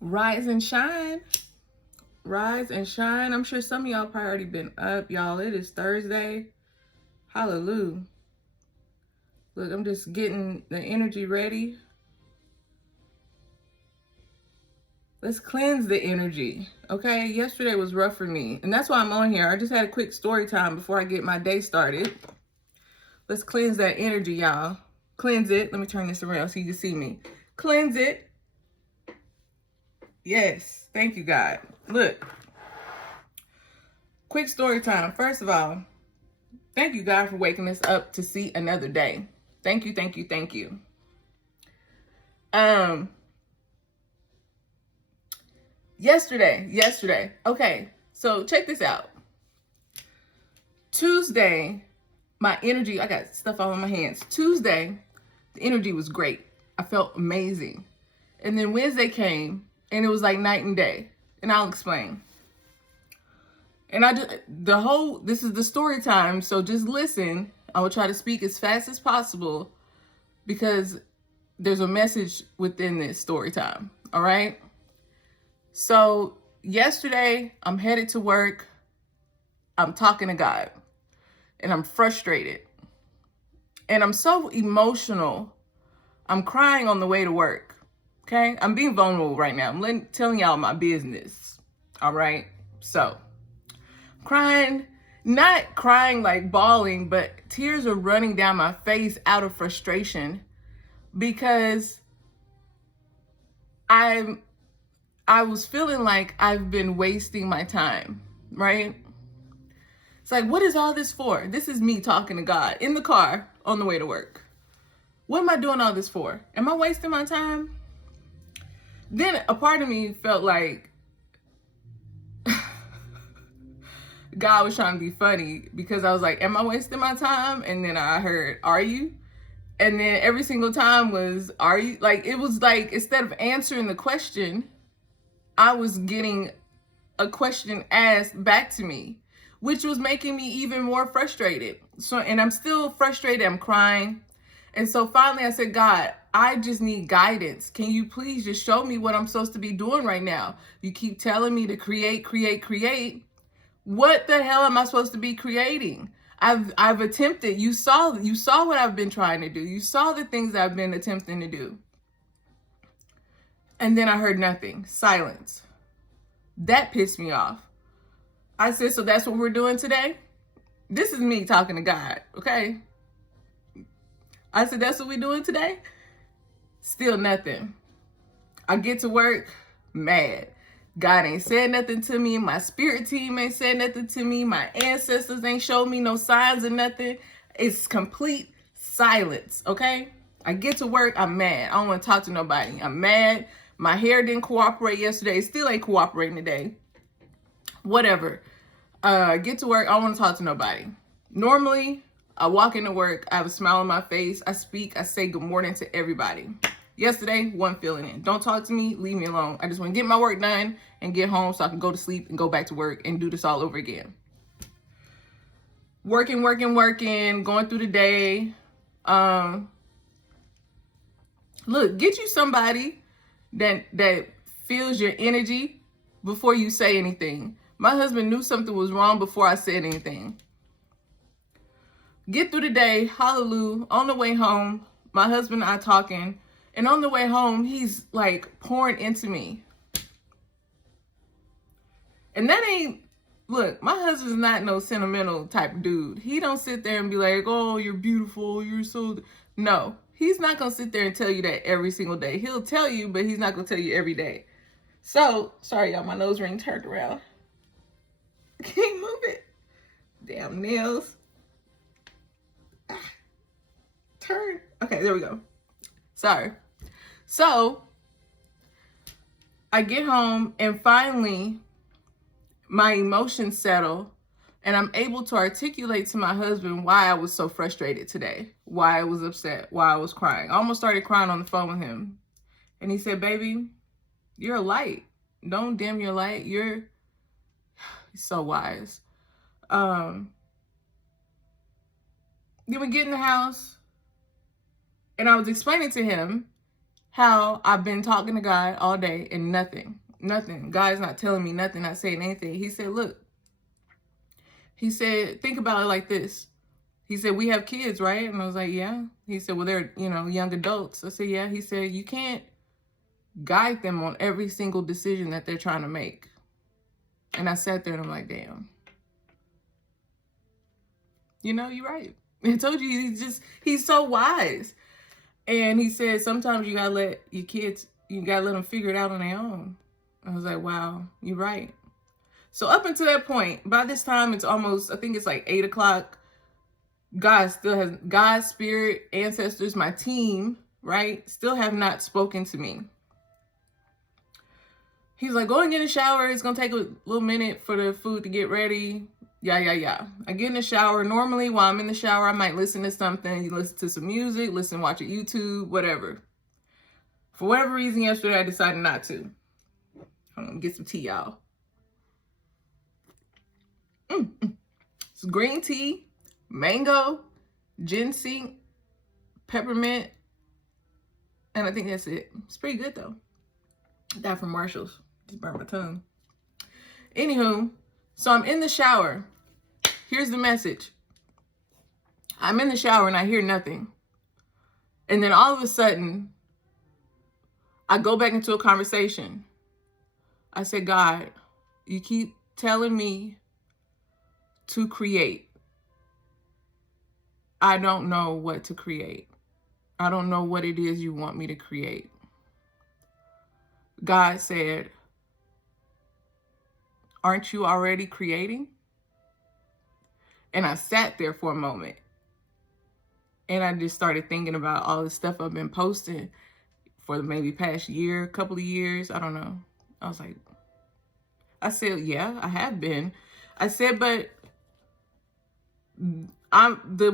Rise and shine. Rise and shine. I'm sure some of y'all probably already been up, y'all. It is Thursday. Hallelujah. Look, I'm just getting the energy ready. Let's cleanse the energy, okay? Yesterday was rough for me, and that's why I'm on here. I just had a quick story time before I get my day started. Let's cleanse that energy, y'all. Cleanse it. Let me turn this around so you can see me. Cleanse it. Yes. Thank you, God. Look. Quick story time. First of all, thank you, God, for waking us up to see another day. Thank you, thank you, thank you. Yesterday. Okay, so check this out. Tuesday, my energy, I got stuff all in my hands. Tuesday, the energy was great. I felt amazing. And then Wednesday came, and it was like night and day. And I'll explain. And this is the story time, so just listen. I will try to speak as fast as possible because there's a message within this story time, all right? So yesterday, I'm headed to work. I'm talking to God, and I'm frustrated. And I'm so emotional. I'm crying on the way to work, okay? I'm being vulnerable right now. I'm telling y'all my business, all right? So, crying, not crying like bawling, but tears are running down my face out of frustration because I was feeling like I've been wasting my time, right? It's like, what is all this for? This is me talking to God in the car on the way to work. What am I doing all this for? Am I wasting my time? Then a part of me felt like God was trying to be funny because I was like, am I wasting my time? And then I heard, are you? And then every single time was, are you? Like, it was like, instead of answering the question, I was getting a question asked back to me, which was making me even more frustrated. So, and I'm still frustrated. I'm crying. And so finally I said, God, I just need guidance. Can you please just show me what I'm supposed to be doing right now? You keep telling me to create. What the hell am I supposed to be creating? I've attempted. You saw what I've been trying to do. You saw the things I've been attempting to do. And then I heard nothing. Silence. That pissed me off. I said, so that's what we're doing today? This is me talking to God, okay? I said, that's what we're doing today? Still nothing. I get to work, mad. God ain't said nothing to me. My spirit team ain't said nothing to me. My ancestors ain't showed me no signs of nothing. It's complete silence, okay? I get to work, I'm mad. I don't want to talk to nobody. I'm mad. My hair didn't cooperate yesterday. It still ain't cooperating today. Whatever. Get to work, I don't want to talk to nobody. Normally, I walk into work, I have a smile on my face, I speak, I say good morning to everybody. Yesterday, wasn't feeling it. Don't talk to me, leave me alone. I just want to get my work done and get home so I can go to sleep and go back to work and do this all over again. Working, going through the day. Look, get you somebody that feels your energy before you say anything. My husband knew something was wrong before I said anything. Get through the day, hallelujah. On the way home, my husband and I talking. And on the way home, he's like pouring into me. And that ain't, look, my husband's not no sentimental type dude. He don't sit there and be like, oh, you're beautiful, you're so, no. He's not going to sit there and tell you that every single day. He'll tell you, but he's not going to tell you every day. So, sorry y'all, my nose ring turned around. I can't move it. Damn nails. Turn. Okay, there we go. Sorry. So, I get home and finally my emotions settle and I'm able to articulate to my husband why I was so frustrated today, why I was upset, why I was crying. I almost started crying on the phone with him. And he said, baby, you're a light. Don't dim your light. He's so wise. Then we get in the house and I was explaining to him how I've been talking to God all day and nothing. God's not telling me nothing, not saying anything. He said, look, he said, think about it like this. He said, we have kids, right? And I was like, yeah. He said, well, they're, young adults. I said, yeah. He said, you can't guide them on every single decision that they're trying to make. And I sat there and I'm like, damn. You're right. I told you, he's so wise. And he said, sometimes you gotta let your kids, you gotta let them figure it out on their own. I was like, wow, you're right. So up until that point, by this time, it's almost, I think it's like 8 o'clock. God still has, God's spirit, ancestors, my team, right, still have not spoken to me. He's like, go and get in the shower. It's going to take a little minute for the food to get ready. Yeah. I get in the shower. Normally, while I'm in the shower, I might listen to something. You listen to some music, watch a YouTube, whatever. For whatever reason, yesterday, I decided not to. Hold on, get some tea, y'all. It's green tea, mango, ginseng, peppermint, and I think that's it. It's pretty good, though. That from Marshall's. Just burned my tongue. Anywho, so I'm in the shower. Here's the message. I'm in the shower and I hear nothing. And then all of a sudden, I go back into a conversation. I said, God, you keep telling me to create. I don't know what to create. I don't know what it is you want me to create. God said, aren't you already creating? And I sat there for a moment. And I just started thinking about all the stuff I've been posting for the maybe past year, couple of years. I don't know. I was like, I said, yeah, I have been. I said, but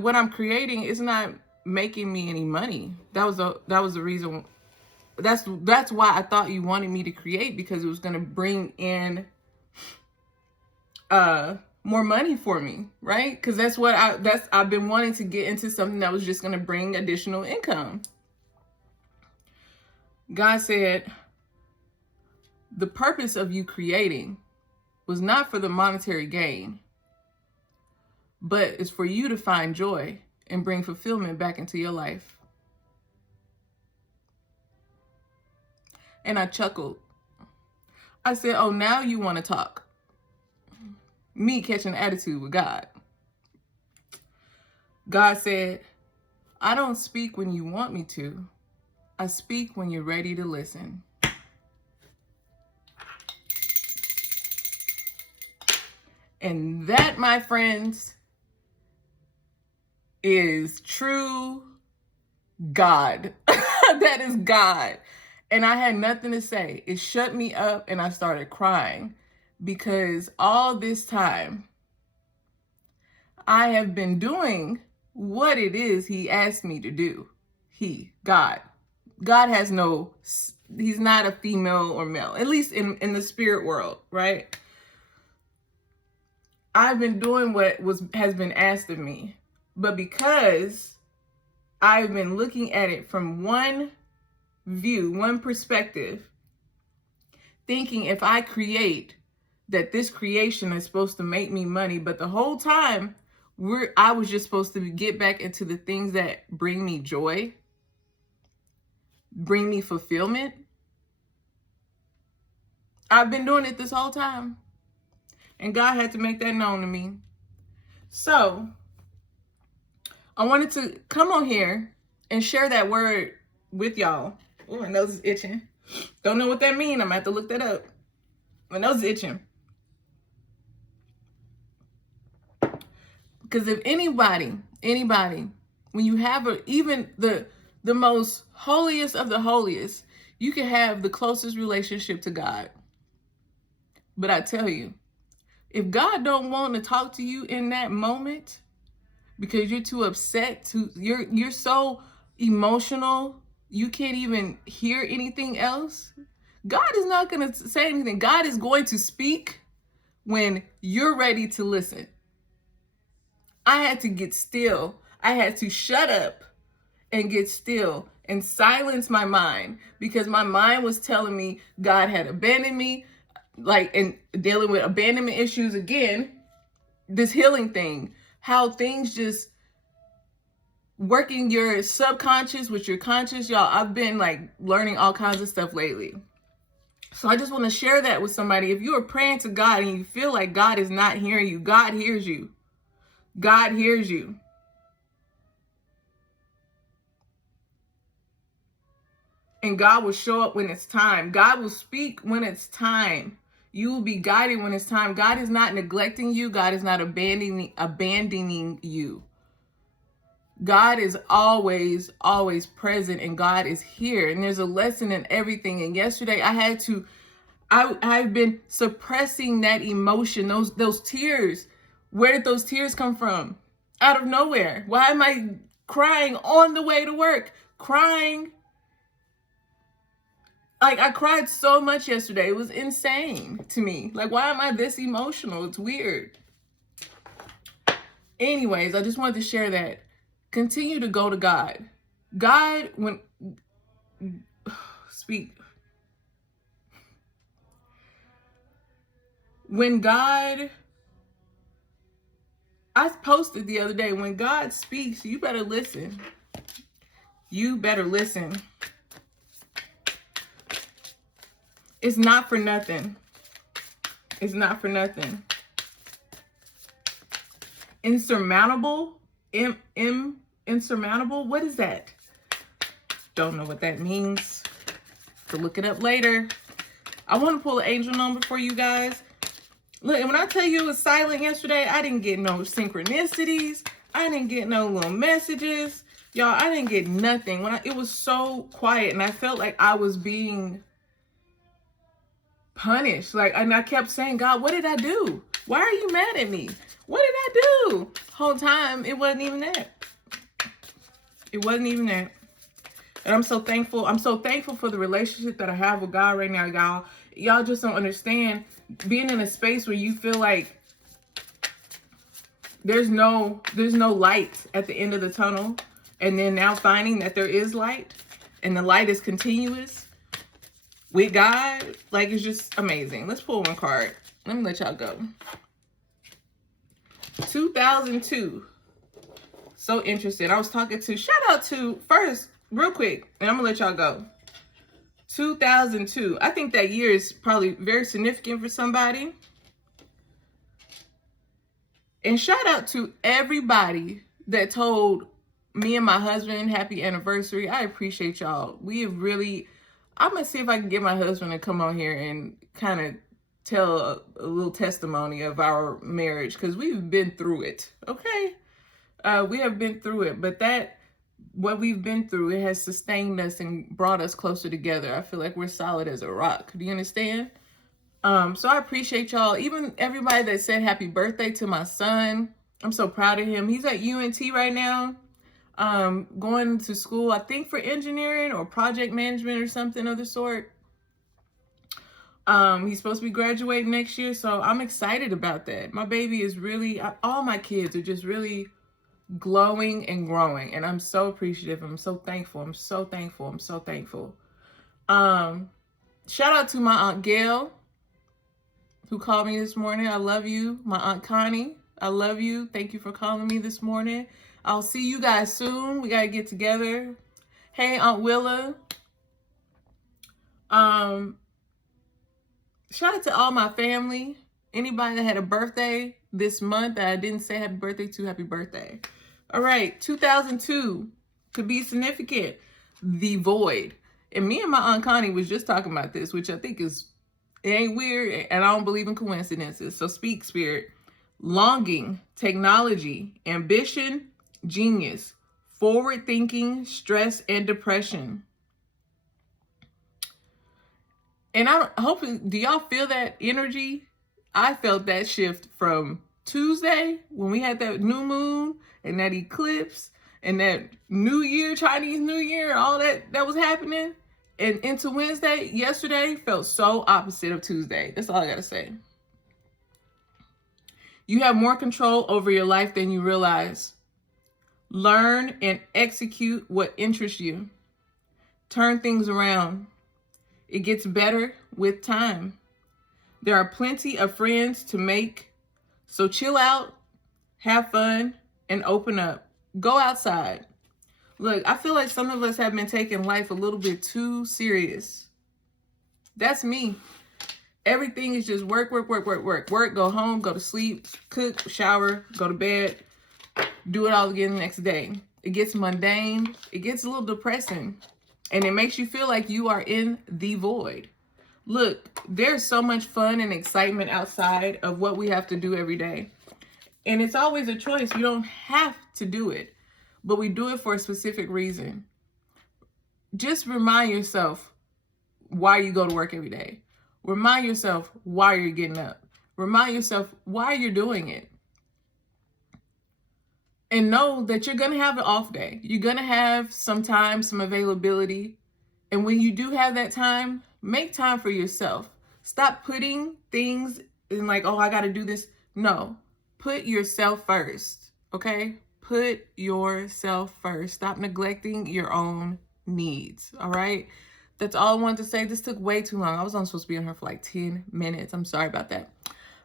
what I'm creating is not making me any money. That was the reason. That's why I thought you wanted me to create, because it was going to bring in more money for me, right? Because I've been wanting to get into something that was just going to bring additional income. God said, the purpose of you creating was not for the monetary gain, but it's for you to find joy and bring fulfillment back into your life. And I chuckled. I said, oh, now you want to talk. Me catching attitude with God. God said, I don't speak when you want me to. I speak when you're ready to listen. And that, my friends, is true God. That is God. And I had nothing to say. It shut me up and I started crying, because all this time I have been doing what it is he asked me to do. God has he's not a female or male, at least in the spirit world, right? I've been doing what has been asked of me, but because I've been looking at it from one view, one perspective, thinking if I create, that this creation is supposed to make me money, but the whole time I was just supposed to get back into the things that bring me joy, bring me fulfillment. I've been doing it this whole time. And God had to make that known to me. So I wanted to come on here and share that word with y'all. Oh, my nose is itching. Don't know what that means. I'm going to have to look that up. My nose is itching. Because if anybody, when you have even the most holiest of the holiest, you can have the closest relationship to God. But I tell you, if God don't want to talk to you in that moment because you're too upset, you're so emotional, you can't even hear anything else, God is not going to say anything. God is going to speak when you're ready to listen. I had to get still. I had to shut up and get still and silence my mind, because my mind was telling me God had abandoned me, like, and dealing with abandonment issues again, this healing thing, how things just working your subconscious with your conscious. Y'all, I've been like learning all kinds of stuff lately. So I just want to share that with somebody. If you are praying to God and you feel like God is not hearing you, God hears you. God hears you. And God will show up when it's time. God will speak when it's time. You will be guided when it's time. God is not neglecting you. God is not abandoning you. God is always, always present, and God is here. And there's a lesson in everything. And yesterday I've been suppressing that emotion, those tears. Where did those tears come from? Out of nowhere. Why am I crying on the way to work? Crying. Like, I cried so much yesterday. It was insane to me. Like, why am I this emotional? It's weird. Anyways, I just wanted to share that. Continue to go to God. God, when God, I posted the other day, when God speaks, you better listen. You better listen. It's not for nothing. It's not for nothing. Insurmountable? Insurmountable? What is that? Don't know what that means. So look it up later. I want to pull an angel number for you guys. Look, and when I tell you it was silent yesterday, I didn't get no synchronicities. I didn't get no little messages. Y'all, I didn't get nothing. It was so quiet, and I felt like I was being punished. Like, and I kept saying, God, what did I do? Why are you mad at me? What did I do? Whole time, it wasn't even that. It wasn't even that. And I'm so thankful. I'm so thankful for the relationship that I have with God right now, y'all. Y'all just don't understand being in a space where you feel like there's no light at the end of the tunnel, and then now finding that there is light, and the light is continuous with God. Like, it's just amazing. Let's pull one card. Let me let y'all go. 2002. So interested. I was talking to, shout out to, first, real quick, and I'm gonna let y'all go. 2002. I think that year is probably very significant for somebody. And shout out to everybody that told me and my husband happy anniversary. I appreciate y'all. We have really, I'm gonna see if I can get my husband to come on here and kind of tell a little testimony of our marriage, because we've been through it. Okay, we have been through it, but what we've been through, it has sustained us and brought us closer together. I feel like we're solid as a rock. Do you understand? So I appreciate y'all. Even everybody that said happy birthday to my son. I'm so proud of him. He's at UNT right now, going to school, I think for engineering or project management or something of the sort. He's supposed to be graduating next year, so I'm excited about that. My baby is really, all my kids are just really glowing and growing, and I'm so appreciative. I'm so thankful. I'm so thankful. I'm so thankful. Shout out to my Aunt Gail, who called me this morning. I love you. My Aunt Connie, I love you. Thank you for calling me this morning. I'll see you guys soon. We gotta get together. Hey, Aunt Willa. Shout out to all my family. Anybody that had a birthday this month that I didn't say happy birthday to, happy birthday. All right, 2002 could be significant. The void. And me and my Aunt Connie was just talking about this, which I think it ain't weird, and I don't believe in coincidences. So speak, spirit. Longing, technology, ambition, genius, forward thinking, stress, and depression. And hopefully, do y'all feel that energy? I felt that shift from Tuesday when we had that new moon and that eclipse and that New Year, Chinese New Year, all that was happening. And into Wednesday, yesterday felt so opposite of Tuesday. That's all I gotta say. You have more control over your life than you realize. Learn and execute what interests you. turn things around. It gets better with time. There are plenty of friends to make. So chill out, have fun, and open up. Go outside. Look, I feel like some of us have been taking life a little bit too serious. That's me. Everything is just work, work, work, work, work, work, go home, go to sleep, cook, shower, go to bed, do it all again the next day. It gets mundane. It gets a little depressing. And it makes you feel like you are in the void. Look, there's so much fun and excitement outside of what we have to do every day. And it's always a choice. You don't have to do it, but we do it for a specific reason. Just remind yourself why you go to work every day. Remind yourself why you're getting up. Remind yourself why you're doing it. And know that you're going to have an off day. You're going to have some time, some availability. And when you do have that time, make time for yourself. Stop putting things in like, oh, I got to do this. No, put yourself first. Okay? Put yourself first. Stop neglecting your own needs. All right? That's all I wanted to say. This took way too long. I was only supposed to be on here for like 10 minutes. I'm sorry about that.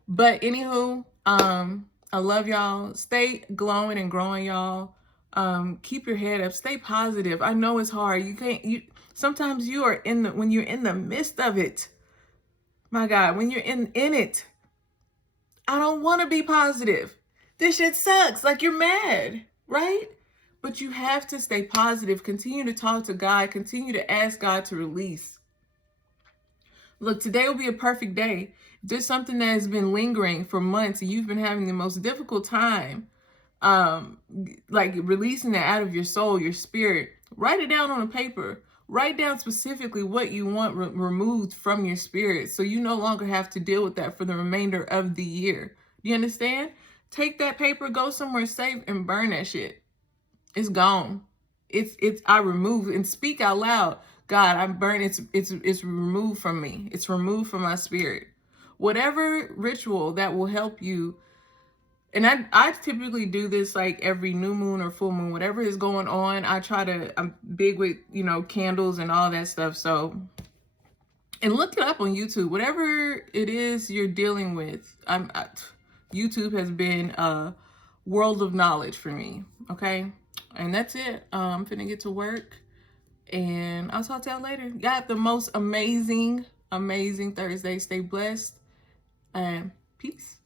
But anywho, I love y'all. Stay glowing and growing, y'all. Keep your head up. Stay positive. I know it's hard. Sometimes you are when you're in the midst of it. My God, when you're in it, I don't want to be positive. This shit sucks. Like, you're mad, right? But you have to stay positive. Continue to talk to God. Continue to ask God to release. Look, today will be a perfect day. If there's something that has been lingering for months and you've been having the most difficult time, like releasing that out of your soul, your spirit, write it down on a paper. Write down specifically what you want removed from your spirit so you no longer have to deal with that for the remainder of the year. You understand? Take that paper, go somewhere safe, and burn that shit. It's gone. I remove and speak out loud. God, I'm burning. It's removed from me. It's removed from my spirit. Whatever ritual that will help you. And I typically do this like every new moon or full moon, whatever is going on. I'm big with, candles and all that stuff. So, and look it up on YouTube, whatever it is you're dealing with. YouTube has been a world of knowledge for me. Okay. And that's it. I'm finna get to work and I'll talk to y'all later. Y'all have the most amazing Thursday. Stay blessed and peace.